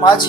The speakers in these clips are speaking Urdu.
5,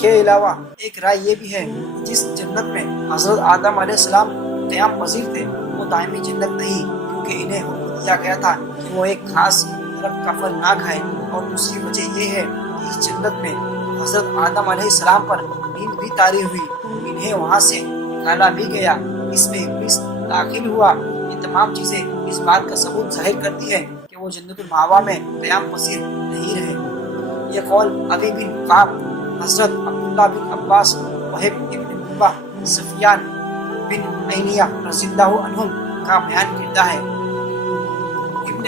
کے علاوہ ایک رائے یہ بھی ہے کہ جس جنت میں حضرت آدم علیہ السلام قیام پذیر تھے وہ دائمی جنت نہیں، کیونکہ انہیں حکم دیا گیا تھا کہ وہ ایک خاص درخت کا پھل نہ کھائے، اور دوسری وجہ یہ ہے کہ اس جنت میں حضرت آدم علیہ السلام پر نیند بھی طاری ہوئی، انہیں وہاں سے نکالا بھی گیا، اس میں ابلیس داخل ہوا۔ یہ تمام چیزیں اس بات کا ثبوت ظاہر کرتی ہے کہ وہ جنت المأویٰ میں قیام پذیر نہیں رہے۔ یہ قول ابی بن کعب، حضرت عبداللہ بن عباس، وہب ابن منبع، سفیان بن عینیہ رضی اللہ عنہم کا بیان کرتا ہے۔ ابن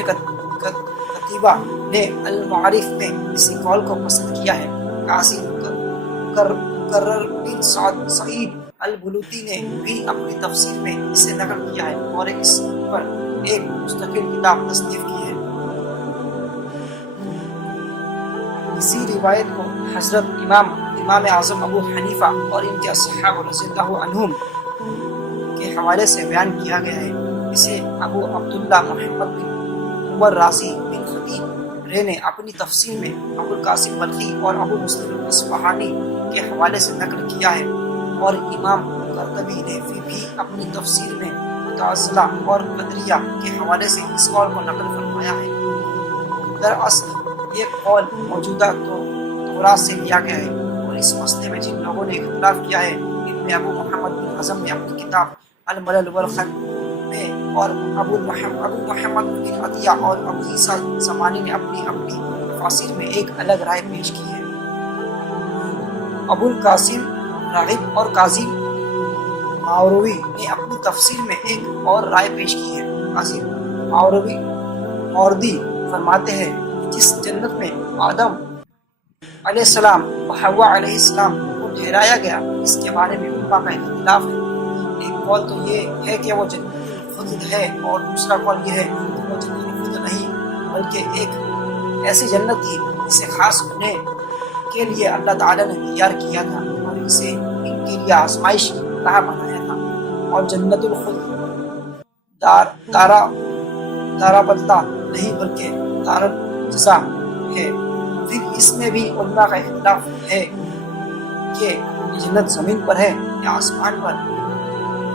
قتیبہ نے المعارف میں اسی قول کو پسند کیا ہے۔ قاضی مقرر بن سعید البلوتی نے بھی اپنی تفسیر میں اسے نقل کیا ہے اور اس پر ایک مستقل کتاب تصنیف کی ہے۔ اسی روایت کو حضرت امام اعظم ابو حنیفہ اور ان کے اصحاب رضی اللہ عنہم کے حوالے سے بیان کیا گیا ہے۔ اسے ابو عبداللہ محمد بن عمر رازی بن خطیب رے نے اپنی تفسیر میں ابو القاسم بلخی اور ابو مسلم اصفہانی کے حوالے سے نقل کیا ہے، اور امام قرطبی نے بھی اپنی تفسیر میں معتزلہ اور قدریہ کے حوالے سے اس قول کو نقل فرمایا ہے۔ دراصل یہ قول موجودہ توراۃ سے لیا گیا ہے، اور اس مسئلے میں جن لوگوں نے اختلاف کیا ہے ان میں ابو محمد بن حزم نے اپنی کتاب الملل والخل میں، اور ابو محمد بن عطیہ اور ابو عیسیٰ زمانی نے اپنی تفاسیر میں ایک الگ رائے پیش کی ہے۔ ابو القاسم راغب اور قاضی ماوروی نے اپنی تفسیر میں ایک اور رائے پیش کی ہے۔ قاضی ماوردی فرماتے ہیں کہ جس جنت میں آدم علیہ السلام و حوا علیہ السلام کو ٹھہرایا گیا، اس کے بارے میں علماء کا اختلاف ہے۔ ایک قول تو یہ ہے کہ وہ جنت الخلد ہے، اور دوسرا قول یہ ہے کہ وہ جنت الخلد نہیں بلکہ ایک ایسی جنت تھی جسے خاص انہیں کے لیے اللہ تعالیٰ نے تیار کیا تھا، اور اسے ان کے لیے آزمائش کا بنایا تھا۔ اور جنت الخلد دارا بدلہ نہیں بلکہ دار جزا ہے۔ پھر اس میں بھی علماء کا اختلاف ہے کہ یہ جنت زمین پر ہے یا آسمان پر۔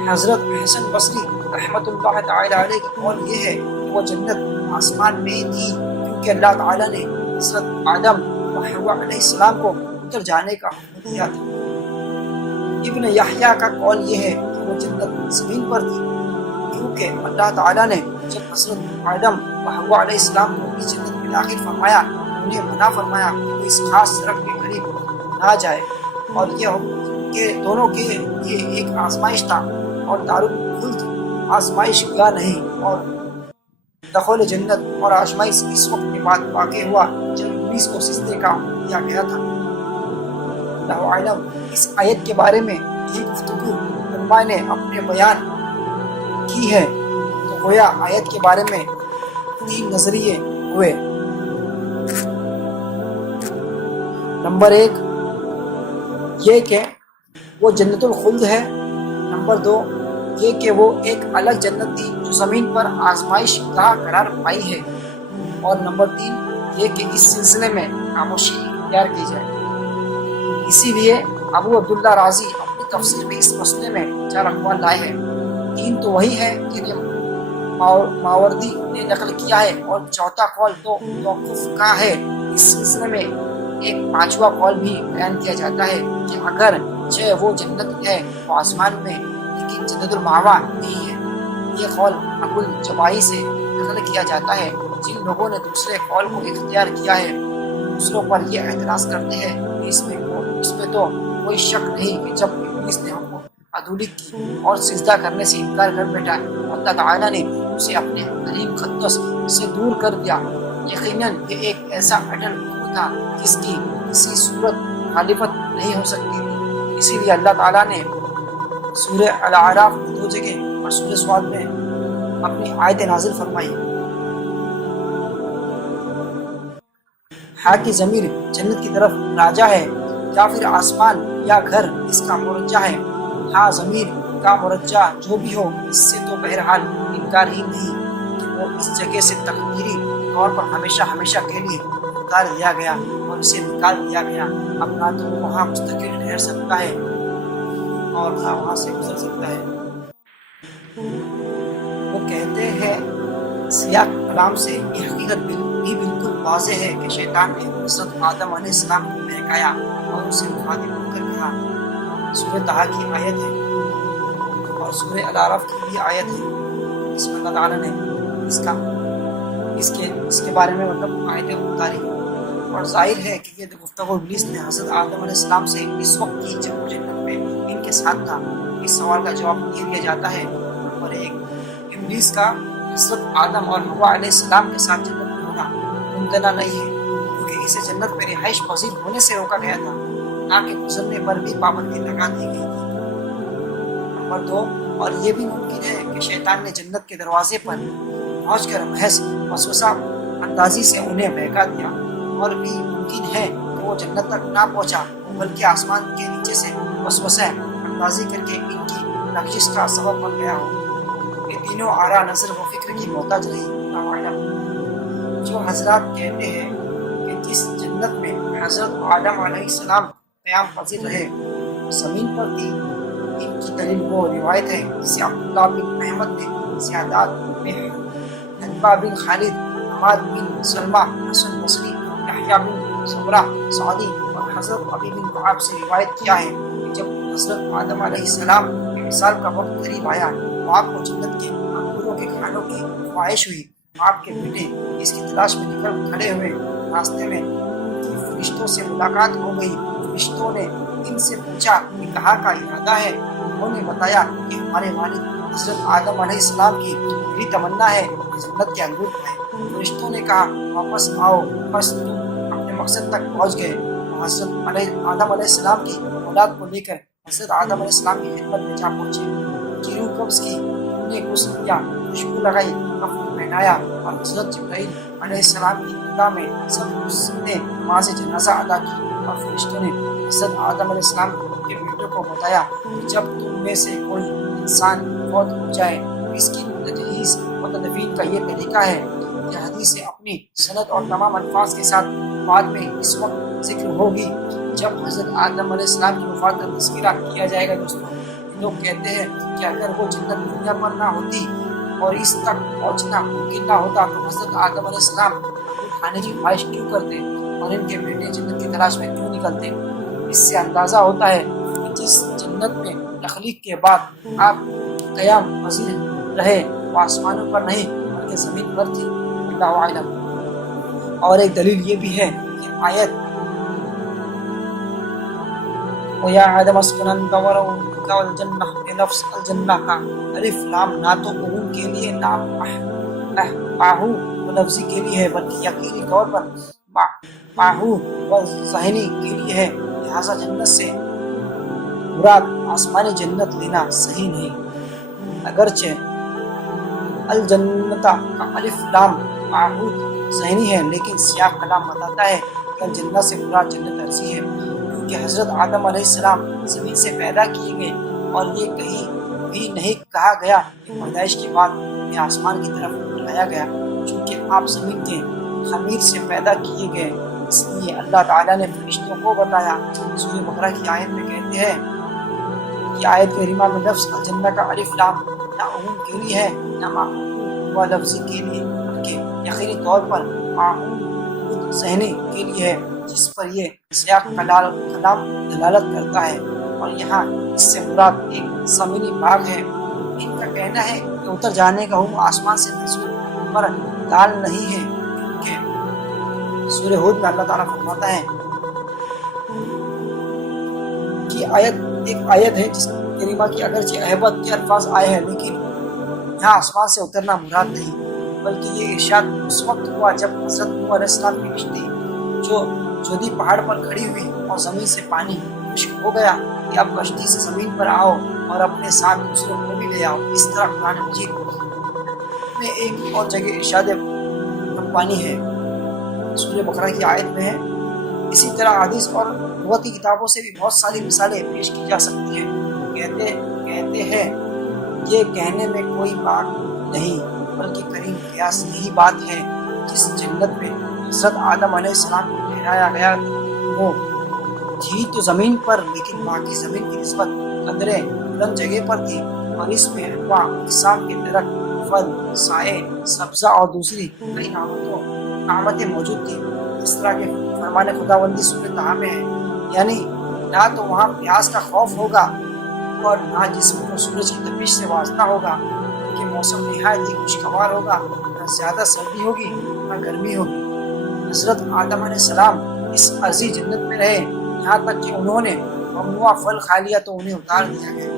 حضرت حسن بصری رحمۃ اللہ تعالی علیہ کا قول یہ ہے کہ وہ جنت آسمان میں تھی، کیونکہ اللہ تعالیٰ نے حضرت آدم و حوا علیہ السلام کو اتر جانے کا حکم دیا تھا۔ ابن یحییٰ کا قول یہ ہے کہ وہ جنت زمین پر تھی، کیونکہ اللہ تعالیٰ نے جب حضرت آدم و حوا علیہ السلام کو اس جنت میں داخل فرمایا، انہیں منع فرمایا کہ وہ اس خاص درخت کے قریب نہ جائے، اور یہ دونوں کے لیے ایک آزمائش تھا، اور دارالخلد آزمائش گاہ نہیں، اور دخول جنت اور آزمائش اس وقت کے بعد واقع ہوا جب ابلیس کو سجدے کا حکم دیا گیا تھا۔ اللہ عالم۔ اس آیت کے بارے میں یہ گفتگو علماء نے اپنے بیان کی ہے، تو گویا آیت کے بارے میں 3 نظریے ہوئے۔ نمبر 1 یہ کہ وہ جنت الخلد ہے۔ نمبر 2 یہ کہ وہ ایک الگ جنت تھی جو زمین پر آزمائش گاہ قرار پائی ہے، اور نمبر 3 یہ کہ اس سلسلے میں خاموشی اختیار کی جائے۔ اسی لیے ابو عبداللہ رازی اپنی تفسیر میں اس مسئلے میں 4 اقوال لائے ہیں۔ 3 تو وہی ہے جنہیں ماوردی نے نقل کیا ہے، اور چوتھا قول تو توقف کا ہے۔ اس سلسلے میں ایک 5واں قول بھی بیان کیا جاتا ہے کہ اگر وہ جنت ہے وہ آسمان میں، لیکن جنت المأویٰ نہیں ہے۔ یہ قول ابو الجبائی سے نقل کیا جاتا ہے۔ جن لوگوں نے دوسرے قول کو اختیار کیا ہے دوسروں پر یہ اعتراض کرتے ہیں کہ اس میں تو کوئی شک نہیں کہ جب ابلیس نے ہم کو عدولی کی اور سجدہ کرنے سے انکار کر بیٹھا، اللہ تعالیٰ نے اسے اپنے حلیم قدس سے دور کر دیا۔ یقیناً یہ ایک ایسا اٹل حکم تھا جس کی کسی صورت مخالفت نہیں ہو سکتی تھی۔ اسی لیے اللہ تعالیٰ نے سورہ الاعراف میں 2 جگہ اور سورہ صاد میں اپنی آیت نازل فرمائی۔ ہاں کی ضمیر جنت کی طرف راجع ہے، یا پھر آسمان یا گھر اس کا مرجع ہے۔ ہاں ضمیر کا مرجع جو بھی ہو، اس سے تو بہرحال انکار ہی نہیں کہ وہ اس جگہ سے تقدیری طور پر ہمیشہ کے لیے اتار دیا گیا اور اسے نکال دیا گیا۔ اب نہ تو وہ وہاں مستقل ٹھہر سکتا ہے اور نہ وہاں سے گزر سکتا ہے۔ وہ کہتے ہیں سیاق کلام سے یہ حقیقت بھی بالکل واضح ہے کہ شیطان نے حضرت آدم علیہ السلام کو بہکایا اور اسے مخاطب ہو کر کہا۔ سورہ طٰہٰ کی آیت ہے اور سورہ الاعراف کی بھی آیت ہے، اس میں اللہ تعالیٰ نے اس کے بارے میں آیتیں اتاری، اور ظاہر ہے کہ یہ گفتگو ابلیس نے حضرت آدم علیہ السلام سے اس وقت کی جب وہ جنت میں ان کے ساتھ تھا۔ اس سوال کا جواب یہ دیا جاتا ہے نمبر 1، ابلیس کا حضرت آدم اور حوا علیہ السلام کے ساتھ جنت میں ہونا ممکنہ نہیں ہے، کیونکہ اسے جنت میں رہائش پذیر ہونے سے روکا گیا تھا، تاکہ گزرنے پر بھی پابندی لگا دی گئی تھی۔ نمبر 2، اور یہ بھی ممکن ہے کہ شیطان نے جنت کے دروازے پر پہنچ کر محض وسوسہ اندازی سے انہیں بہکا دیا، اور بھی ممکن ہے کہ وہ جنت تک نہ پہنچا بلکہ آسمان کے نیچے سے وسوسہ اندازی کر کے ان کی لغزش کا سبب بن گیا ہو۔ یہ تینوں آراء نظر و فکر کی محتاج رہی۔ جو حضرات کہتے ہیں کہ جس جنت میں حضرت آدم علیہ السلام قیام پذیر رہے زمین پر تھی، ان کی دلیل وہ روایت ہے جسے عبداللہ بن احمد نے سیادات میں حنبہ بن خالد، حماد بن سلمہ، حسن بصری، یحییٰ بن ثمرہ سعدی اور حضرت ابی بن کعب سے روایت کیا ہے کہ جب حضرت آدم علیہ السلام کے وصال کا وقت قریب آیا تو آپ کو جنت کے انگوروں کے کھانوں کی خواہش ہوئی۔ آپ کے بیٹے اس کی تلاش میں نکل کھڑے ہوئے، راستے میں کی فرشتوں سے ملاقات ہو گئی۔ فرشتوں نے ان سے پوچھا کہ کہاں کا ارادہ ہے؟ انہوں نے بتایا کہ ہمارے والد حضرت آدم علیہ السلام کی میری تمنا ہے کہ جنت کے انگور کھائیں۔ فرشتوں نے کہا واپس آؤ، بس تم اپنے مقصد تک پہنچ گئے۔ تو حضرت آدم علیہ السلام کی اولاد کو لے کر حضرت آدم علیہ السلام کی خدمت میں جا پہنچے۔ کی روح قبض کی، انہیں غسل کیا، خوشبو لگائی، کفن پہنایا، اور حضرت جبرائیل علیہ السلام کی ابتدا میں سب نے نماز جنازہ ادا کی، اور فرشتوں نے حضرت آدم علیہ السلام کے بیٹوں کو بتایا کہ جب تم میں سے کوئی انسان فوت ہو جائے تو اس کی تجہیز و تدفین کا یہ طریقہ ہے۔ یہ حدیث اپنی سند اور تمام الفاظ کے ساتھ بعد میں اس وقت ذکر ہوگی جب حضرت آدم علیہ السلام کی وفات کا تذکرہ کیا جائے گا۔ دوستوں، لوگ کہتے ہیں کہ اگر وہ جنت دنیا پر نہ ہوتی اور اس تک پہنچنا ممکن نہ ہوتا تو حضرت آدم علیہ السلام انگور کھانے کی خواہش کیوں کرتے اور ان کے بیٹے جنت کی تلاش میں کیوں نکلتے؟ اس سے اندازہ ہوتا ہے کہ جس جنت میں تخلیق کے بعد آپ قیام پذیر رہے وہ آسمانوں پر نہیں بلکہ زمین پر تھی۔ اللہ اعلم۔ اور ایک دلیل یہ بھی ہے کہ آیت وَيَا آدَمَ اسْكُنْ أَنْتَ وَزَوْجُكَ الْجَنَّةَ کے لفظ الجنہ کا الف لام نہ تو عموم کے لیے نہ باہو و لفظی کے لیے ہے بلکہ یقینی طور پر باہو و ذہنی کے لیے ہے، لہذا جنت سے مراد آسمانی جنت لینا صحیح نہیں۔ اگرچہ الجنتا کا الف لام باہو ذہنی ہے لیکن سیاق کلام بتاتا ہے کہ الجنہ سے مراد جنت ارضی ہے، کیونکہ حضرت آدم علیہ السلام زمین سے پیدا کیے گئے اور یہ کہیں بھی نہیں کہا گیا کہ پیدائش کے بعد انہیں آسمان کی طرف بلایا گیا، چونکہ آپ زمین کے خمیر سے پیدا کیے گئے۔ اس لیے اللہ تعالیٰ نے فرشتوں کو بتایا۔ سورہ بقرہ کی آیت میں کہتے ہیں کہ آیت کریمہ میں لفظ الجنہ کا الف لام نہ عموم کے لیے ہے نہ معقول و لفظی کے لیے بلکہ یقینی طور پر معقول ذہنی کے لیے ہے، جس پر یہ سیاق کلام دلالت کرتا ہے، اور یہاں اس سے مراد ایک زمینی باغ ہے۔ ان کا کہنا ہے کہ اتر جانے کا حکم آسمان سے نزول پر دال نہیں ہے، کیونکہ سورہ ہود میں اللہ تعالیٰ فرماتا ہے کہ ایک آیت ہے جس کریمہ کی اگرچہ احبت کے الفاظ آئے ہیں لیکن یہاں آسمان سے اترنا مراد نہیں، بلکہ یہ ارشاد اس وقت ہوا جب حضرت نوح علیہ السلام کی کشتی جو جودھی پہاڑ پر کھڑی ہوئی اور زمین سے پانی خشک ہو گیا کہ اب کشتی سے زمین پر آؤ اور اپنے ساتھ دوسروں کو بھی لے آؤ۔ اس طرح قرآن مجید میں ایک اور جگہ ارشاد ربانی ہے، سورہ بقرہ کی آیت میں ہے۔ اسی طرح حدیث اور لغتی کتابوں سے بھی بہت ساری مثالیں پیش کی جا سکتی ہیں۔ کہتے ہیں یہ کہنے میں کوئی بات نہیں بلکہ کریم قیاس یہی بات ہے جس جنت میں حضرت آدم علیہ السلام کو ٹھہرایا گیا وہ تھی تو زمین پر، لیکن باقی زمین کی نسبت قدرے بلند جگہ پر تھی، اور اس میں انواع اقسام کے درخت، پھل، سائے، سبزہ اور دوسری کئی نعمتیں موجود تھیں، اس طرح کے فرمان خداوندی سورہ طہ میں ہے، یعنی نہ تو وہاں پیاس کا خوف ہوگا اور نہ جسم کو سورج کی تپش سے واسطہ ہوگا، بلکہ موسم نہایت ہی خوشگوار ہوگا، نہ زیادہ سردی ہوگی نہ گرمی ہوگی۔ حضرت آدم علیہ السلام اس عرضی جنت میں رہے یہاں تک کہ انہوں نے ممنوع پھل کھا لیا تو انہیں اتار دیا گیا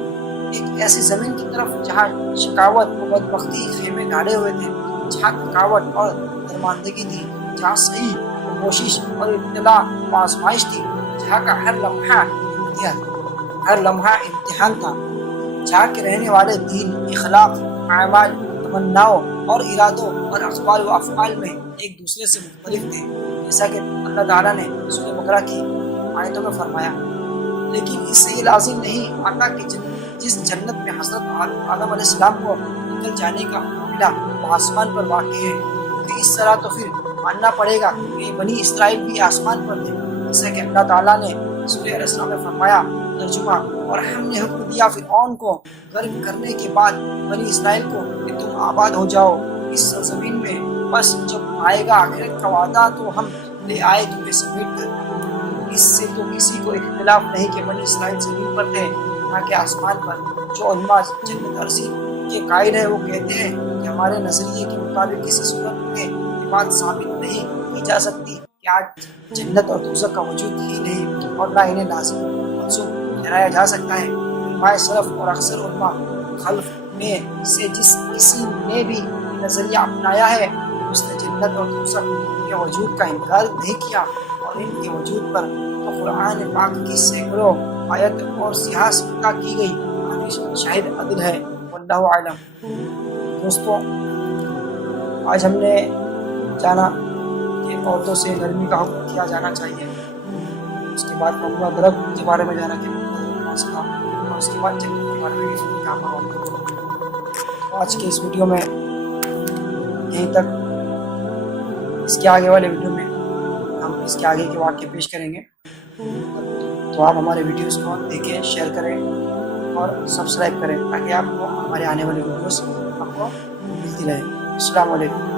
ایک ایسی زمین کی طرف جہاں شکاوت و بدبختی خیمے ڈالے ہوئے تھے، جہاں تھکاوٹ اور درماندگی تھی، جہاں صحیح کوشش اور ابتلا و آزمائش تھی، جہاں کا ہر لمحہ امتحان تھا، جہاں کے رہنے والے دین، اخلاق، اعمال، تمناؤں اور ارادوں اور اقوال و افعال میں ایک دوسرے سے مختلف تھے، جیسا کہ اللہ تعالیٰ نے سورہ بقرہ کی آیتوں میں فرمایا۔ لیکن اس سے یہ لازم نہیں آتا کہ جس جنت میں حضرت آدم علیہ السلام کو نکل جانے کا ملا وہ آسمان پر واقع ہے، کیونکہ اس طرح تو پھر ماننا پڑے گا کہ بنی اسرائیل بھی آسمان پر تھے، جیسا کہ اللہ تعالیٰ نے سورہ الاسراء میں فرمایا ترجمہ، اور ہم نے حکم دیا فرعون کو غرق کرنے کے بعد بنی اسرائیل کو کہ تم آباد ہو جاؤ اس سرزمین میں، بس جب آئے گا آخرت کا وعدہ تو ہم لے آئے تمہیں سمیٹ کر۔ اس سے تو کسی کو اختلاف نہیں کہ بنی اسرائیل زمین پر تھے نہ کہ آسمان پر۔ جو علماء جنت عرضی کے قائل ہیں وہ کہتے ہیں کہ ہمارے نظریے کے مطابق کسی صورت میں یہ بات ثابت نہیں کی جا سکتی کہ آج جنت اور دوزخ کا وجود ہی نہیں، اور نہ انہیں لازم منسوخ ٹھہرایا جا سکتا ہے۔ علماء سلف اور اکثر علماء خلف میں سے جس کسی نے بھی نظریہ اپنایا ہے اس نے جنت اور دوزخ کے وجود کا انکار نہیں کیا، اور ان کے وجود پر تو قرآن پاک کی سینکڑوں آیت اور سیاہ سبقہ کی گئی حدیث شاہد عدل ہے، واللہ اعلم۔ دوستوں، آج ہم نے جانا کہ عورتوں سے نرمی کا حکم کیا جانا چاہیے، اس کے بعد ممنوع درخت کے بارے میں جانا کہ اور اس کے بعد جنت کے بارے میں کام ہوا۔ آج کے اس ویڈیو میں یہیں تک، اس کے آگے والے ویڈیو میں ہم اس کے آگے کے واقعے پیش کریں گے، تو آپ ہمارے ویڈیوز کو دیکھیں، شیئر کریں اور سبسکرائب کریں تاکہ آپ کو ہمارے آنے والے ویڈیوز آپ کو ملتی رہیں۔ السلام علیکم۔